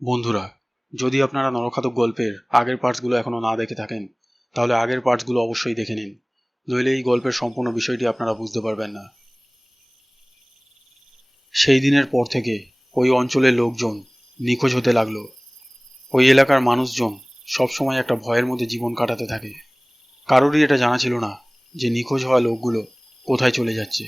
বন্ধুরা, যদি আপনারা নরখাদক গল্পের আগের পার্টসগুলো এখনো না দেখে থাকেন তাহলে আগের পার্টসগুলো অবশ্যই দেখে নিন, নইলে এই গল্পের সম্পূর্ণ বিষয়টি আপনারা বুঝতে পারবেন না। সেই দিনের পর থেকে ওই অঞ্চলের লোকজন নিখোঁজ হতে লাগলো। ওই এলাকার মানুষজন সবসময় একটা ভয়ের মধ্যে জীবন কাটাতে থাকে। কারোরই এটা জানা ছিল না যে নিখোঁজ হওয়া লোকগুলো কোথায় চলে যাচ্ছে।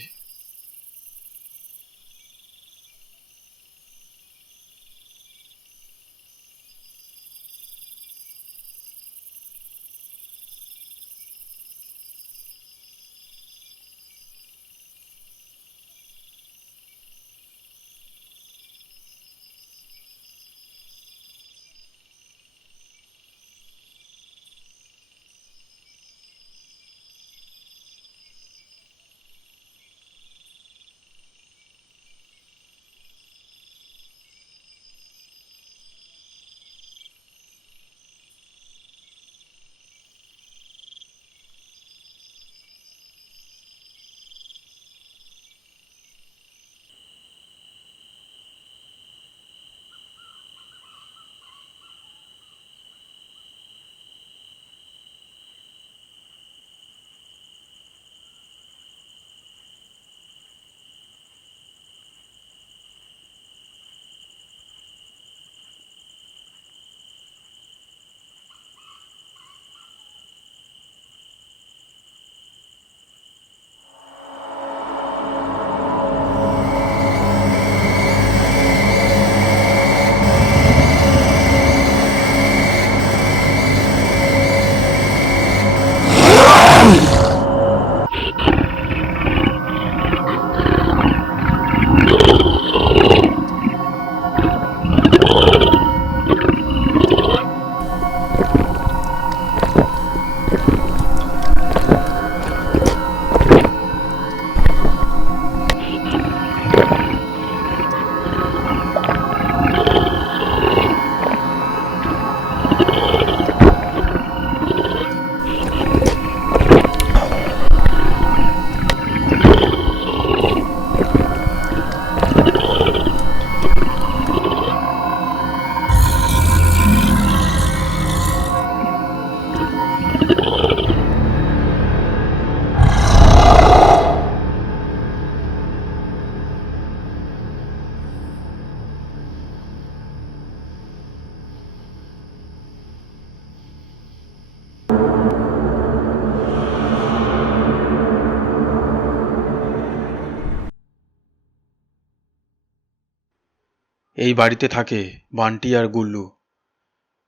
এই বাড়িতে থাকে বান্টি আর গুল্লু।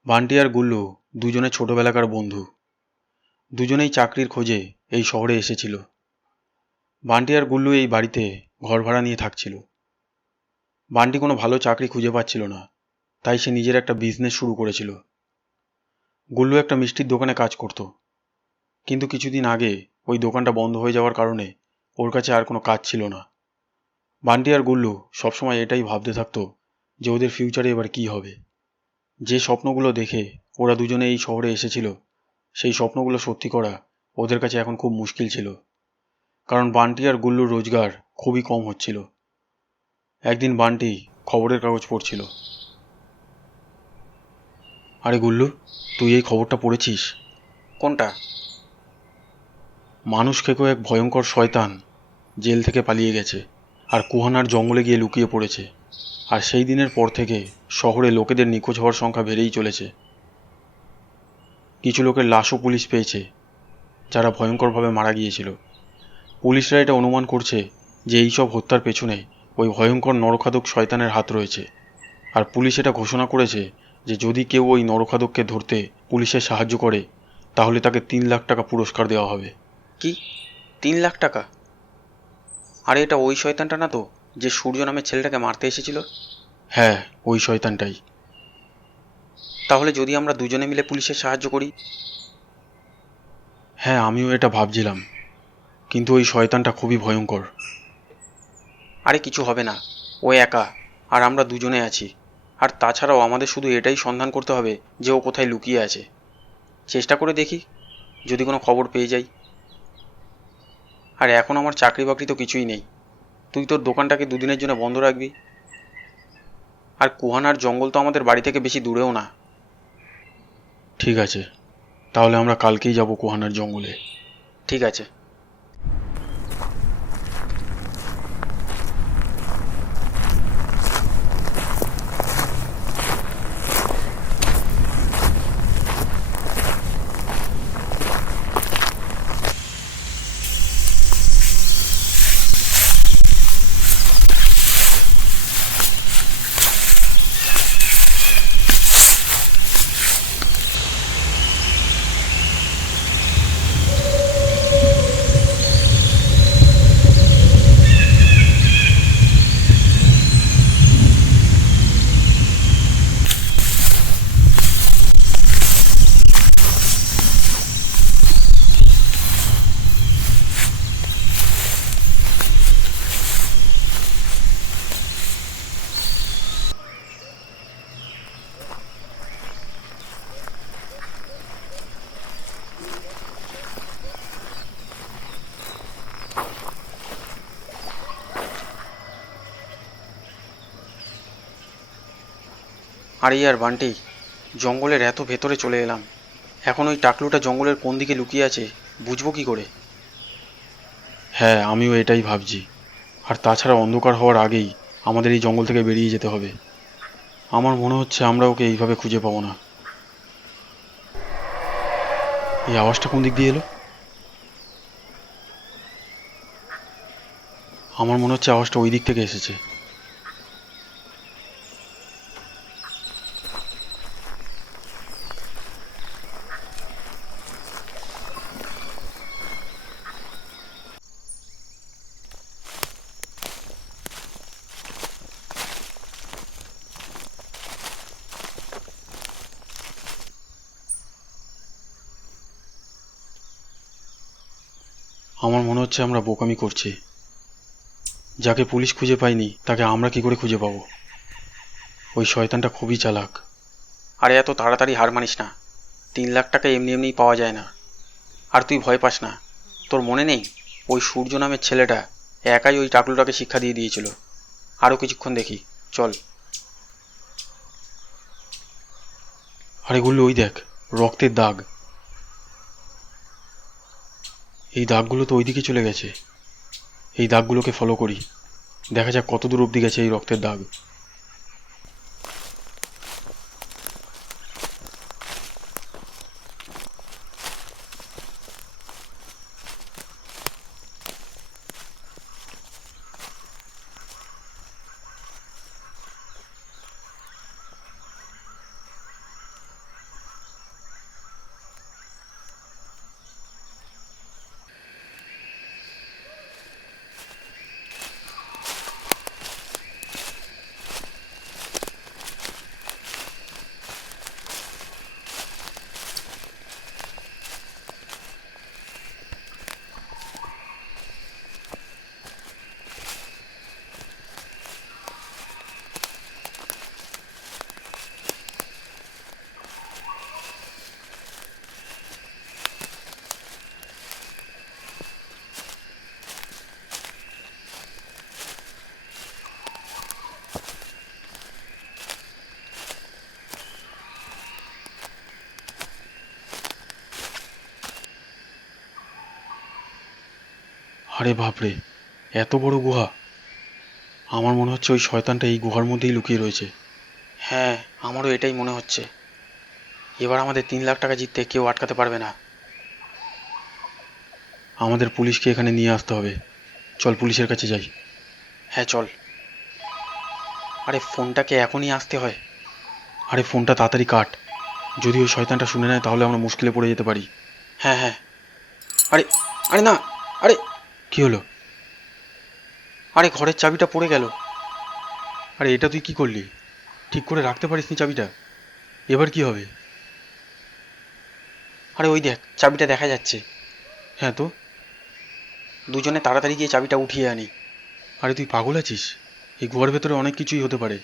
বান্টি আর গুল্লু দুজনে ছোটবেলাকার বন্ধু। দুজনেই চাকরির খোঁজে এই শহরে এসেছিল। বান্টি আর গুল্লু এই বাড়িতে ঘর ভাড়া নিয়ে থাকছিল। বান্টি কোনো ভালো চাকরি খুঁজে পাচ্ছিল না, তাই সে নিজের একটা বিজনেস শুরু করেছিল। গুল্লু একটা মিষ্টির দোকানে কাজ করত, কিন্তু কিছুদিন আগে ওই দোকানটা বন্ধ হয়ে যাওয়ার কারণে ওর কাছে আর কোনো কাজ ছিল না। বান্টি আর গুল্লু সবসময় এটাই ভাবতে থাকতো যে ওদের ফিউচারে এবার কি হবে। যে স্বপ্নগুলো দেখে ওরা দুজনে এই শহরে এসেছিল, সেই স্বপ্নগুলো সত্যি করা ওদের কাছে এখন খুব মুশকিল ছিল, কারণ বান্টি আর গুল্লুর রোজগার খুবই কম হচ্ছিল। একদিন বান্টি খবরের কাগজ পড়ছিল। আরে গুল্লু, তুই এই খবরটা পড়েছিস? কোনটা? মানুষ খেকো এক ভয়ঙ্কর শয়তান জেল থেকে পালিয়ে গেছে আর কুহানার জঙ্গলে গিয়ে লুকিয়ে পড়েছে। আর সেই দিনের পর থেকে শহরে লোকেদের নিখোঁজ হওয়ার সংখ্যা বেড়েই চলেছে। কিছু লোকের লাশও পুলিশ পেয়েছে, যারা ভয়ঙ্করভাবে মারা গিয়েছিল। পুলিশরা এটা অনুমান করছে যে এই সব হত্যার পেছনে ওই ভয়ঙ্কর নরখাদক শয়তানের হাত রয়েছে। আর পুলিশ এটা ঘোষণা করেছে যে যদি কেউ ওই নরখাদককে ধরতে পুলিশের সাহায্য করে তাহলে তাকে 3 লাখ টাকা পুরস্কার দেওয়া হবে। কি? 3 লাখ টাকা? আরে এটা ওই শয়তানটা না তো, যে সূর্য নামের ছেলেটাকে মারতে এসেছিল? হ্যাঁ, ওই শয়তানটাই। তাহলে যদি আমরা দুজনে মিলে পুলিশের সাহায্য করি? হ্যাঁ, আমিও এটা ভাবছিলাম, কিন্তু ওই শয়তানটা খুবই ভয়ঙ্কর। আরে কিছু হবে না, ও একা, আর আমরা দুজনে আছি। আর তাছাড়াও আমাদের শুধু এটাই সন্ধান করতে হবে যে ও কোথায় লুকিয়ে আছে। চেষ্টা করে দেখি, যদি কোনো খবর পেয়ে যাই। আর এখন আমার চাকরি বাকরি তো কিছুই নেই। তুই তোর দোকানটাকে দুদিনের জন্য বন্ধ রাখবি। আর কুহানার জঙ্গল তো আমাদের বাড়ি থেকে বেশি দূরেও না। ঠিক আছে, তাহলে আমরা কালকেই যাব কুহানার জঙ্গলে। ঠিক আছে। আরে ইয়ার বান্টি, জঙ্গলের এত ভেতরে চলে এলাম, এখন ওই টাকলুটা জঙ্গলের কোন দিকে লুকিয়ে আছে বুঝবো কি করে? হ্যাঁ, আমিও এটাই ভাবছি। আর তাছাড়া অন্ধকার হওয়ার আগেই আমাদের এই জঙ্গল থেকে বেরিয়ে যেতে হবে। আমার মনে হচ্ছে আমরা ওকে এইভাবে খুঁজে পাবো না। এই আওয়াজটা কোন দিক দিয়ে এলো? আমার মনে হচ্ছে আওয়াজটা ওই দিক থেকে এসেছে। আমার মনে হচ্ছে আমরা বোকামি করছি। যাকে পুলিশ খুঁজে পায়নি তাকে আমরা কি করে খুঁজে পাবো? ওই শয়তানটা খুবই চালাক। আরে এত তাড়াতাড়ি হার মানিস না, 3 লাখ টাকা এমনি এমনিই পাওয়া যায় না। আর তুই ভয় পাস না, তোর মনে নেই ওই সূর্য নামের ছেলেটা একাই ওই টাকলুটাকে শিক্ষা দিয়ে দিয়েছিল। আরও কিছুক্ষণ দেখি, চল। আরে গুল্লু, ওই দেখ, রক্তের দাগ। এই দাগগুলো তো ওইদিকে চলে গেছে। এই দাগগুলোকে ফলো করি, দেখা যাক কত দূর অবধি গেছে এই রক্তের দাগ। আরে বাপরে, এত বড় গুহা! আমার মনে হচ্ছে ওই শয়তানটা এই গুহার মধ্যেই লুকিয়ে রয়েছে। হ্যাঁ, আমারও এটাই মনে হচ্ছে। এবার আমাদের 3 লাখ টাকা জিততে কেউ আটকাতে পারবে না। আমাদের পুলিশকে এখানে নিয়ে আসতে হবে। চল পুলিশের কাছে যাই। হ্যাঁ চল। আরে ফোনটাকে এখনই আসতে হয়। আরে ফোনটা তাড়াতাড়ি কাট, যদি ওই শয়তানটা শুনে নেয় তাহলে আমরা মুশকিলে পড়ে যেতে পারি। হ্যাঁ হ্যাঁ। আরে, আরে না, আরে, কি হলো? আরে ঘরের চাবিটা পড়ে গেল। আরে এটা তুই কি করলি? ঠিক করে রাখতে পারিসনি চাবিটা? এবার কি হবে? আরে ওই দেখ, চাবিটা দেখা যাচ্ছে। হ্যাঁ তো। দুজনে তাড়াতাড়ি গিয়ে চাবিটা উঠিয়ে আনি। আরে তুই পাগল আছিস? এই গুহার ভেতরে অনেক কিছুই হতে পারে।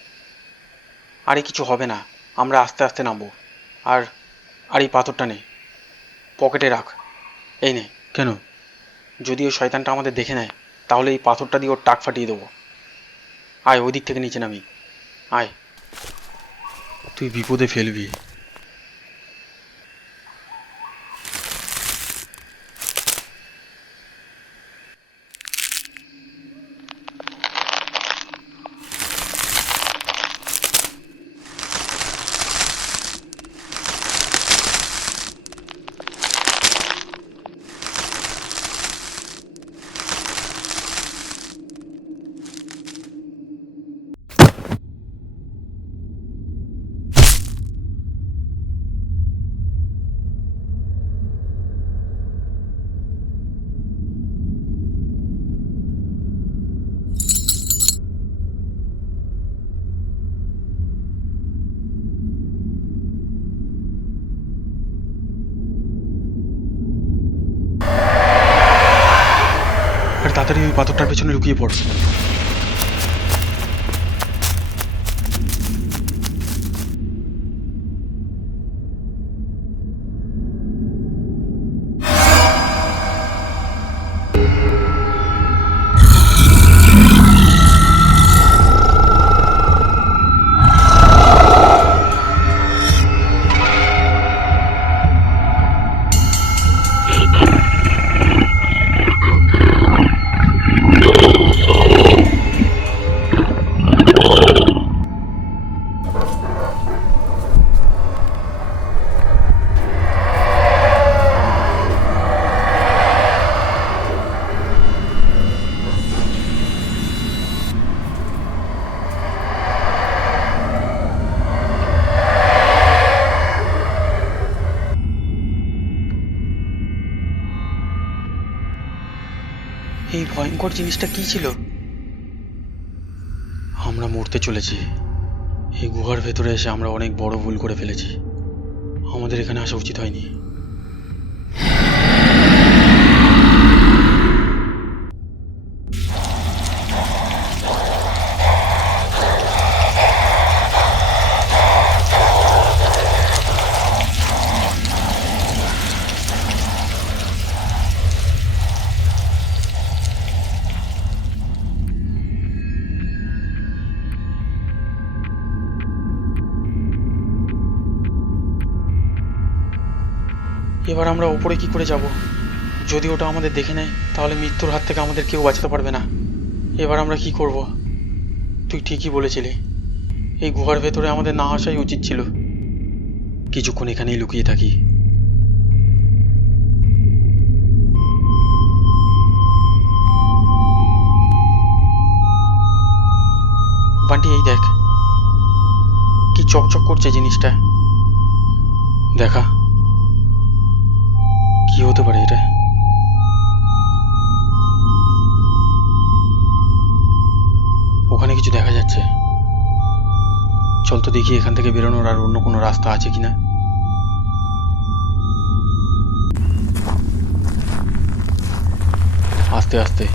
আরে কিছু হবে না, আমরা আস্তে আস্তে নামবো। আর আর এই পাথরটা নে, পকেটে রাখ। এই নে। কেন? যদি ওই শয়তানটা আমাদের দেখে নেয় তাহলে এই পাথরটা দিয়ে ওর টাক ফাটিয়ে দেবো। আয় ওই দিক থেকে নিচে নামি, আয়। তুই বিপদে ফেলবি। আর তাড়াতাড়ি ওই পাথরটার পেছনে লুকিয়ে পড়। এই ভয়ঙ্কর জিনিসটা কি ছিল? আমরা মরতে চলেছি। এই গুহার ভেতরে এসে আমরা অনেক বড় ভুল করে ফেলেছি। আমাদের এখানে আসা উচিত হয়নি। এবার আমরা ওপরে কি করে যাব? যদি ওটা আমাদের দেখে নেয় তাহলে মৃত্যুর হাত থেকে আমাদের কেউ বাঁচাতে পারবে না। এবার আমরা কি করব? তুই ঠিকই বলেছিলি, এই গুহার ভেতরে আমাদের না আসাই উচিত ছিল। কিছুক্ষণ এখানেই লুকিয়ে থাকি। বান্টি, এই দেখ কি চকচক করছে জিনিসটা। দেখা কি হতে পারে এটা। ওখানে কিছু দেখা যাচ্ছে। চল তো দেখি এখান থেকে বেরোনোর আর অন্য কোনো রাস্তা আছে কিনা। আস্তে আস্তে।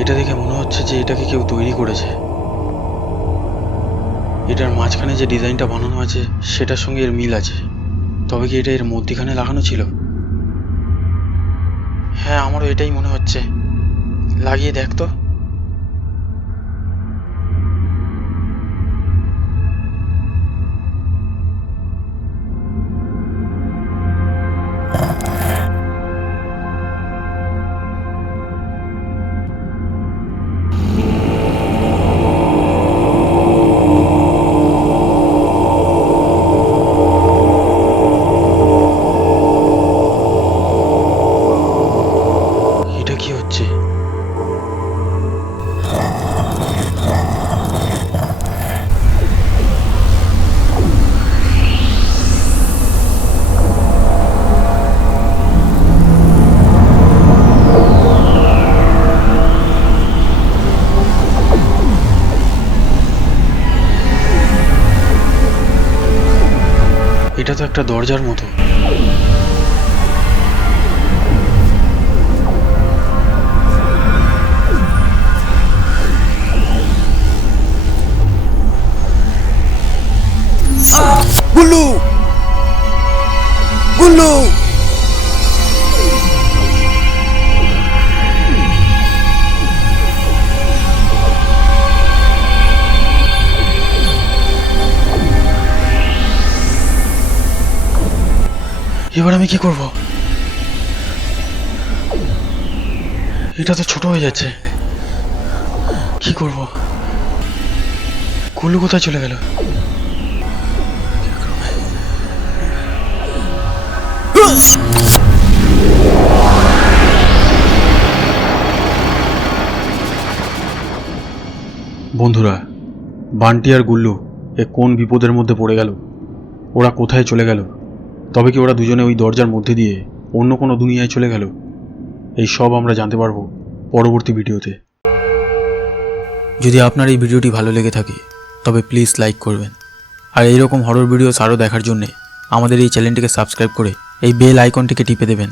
এটা দেখে মনে হচ্ছে যে এটাকে কেউ তৈরি করেছে। এটার মাঝখানে যে ডিজাইনটা বানানো আছে সেটার সঙ্গে এর মিল আছে। তবে কি এটা এর মধ্যিখানে লাগানো ছিল? হ্যাঁ, আমারও এটাই মনে হচ্ছে। লাগিয়ে দেখ তো। তো একটা দরজার মতো। গুল্লু, গুল্লু! এবার আমি কি করব? এটা তো ছোট হয়ে যাচ্ছে। কি করব? গুল্লু কোথায় চলে গেল? বন্ধুরা, বান্টি আর গুল্লু এ কোন বিপদের মধ্যে পড়ে গেল? ওরা কোথায় চলে গেল? তবে কি ওরা দুজনে ওই দরজার মধ্যে দিয়ে অন্য কোনো দুনিয়ায় চলে গেল? এই সব আমরা জানতে পারবো পরবর্তী ভিডিওতে। যদি আপনার এই ভিডিওটি ভালো লেগে থাকে তবে প্লিজ লাইক করবেন, আর এইরকম হরর ভিডিওস আরও দেখার জন্যে আমাদের এই চ্যানেলটিকে সাবস্ক্রাইব করে এই বেল আইকনটিকে টিপে দেবেন।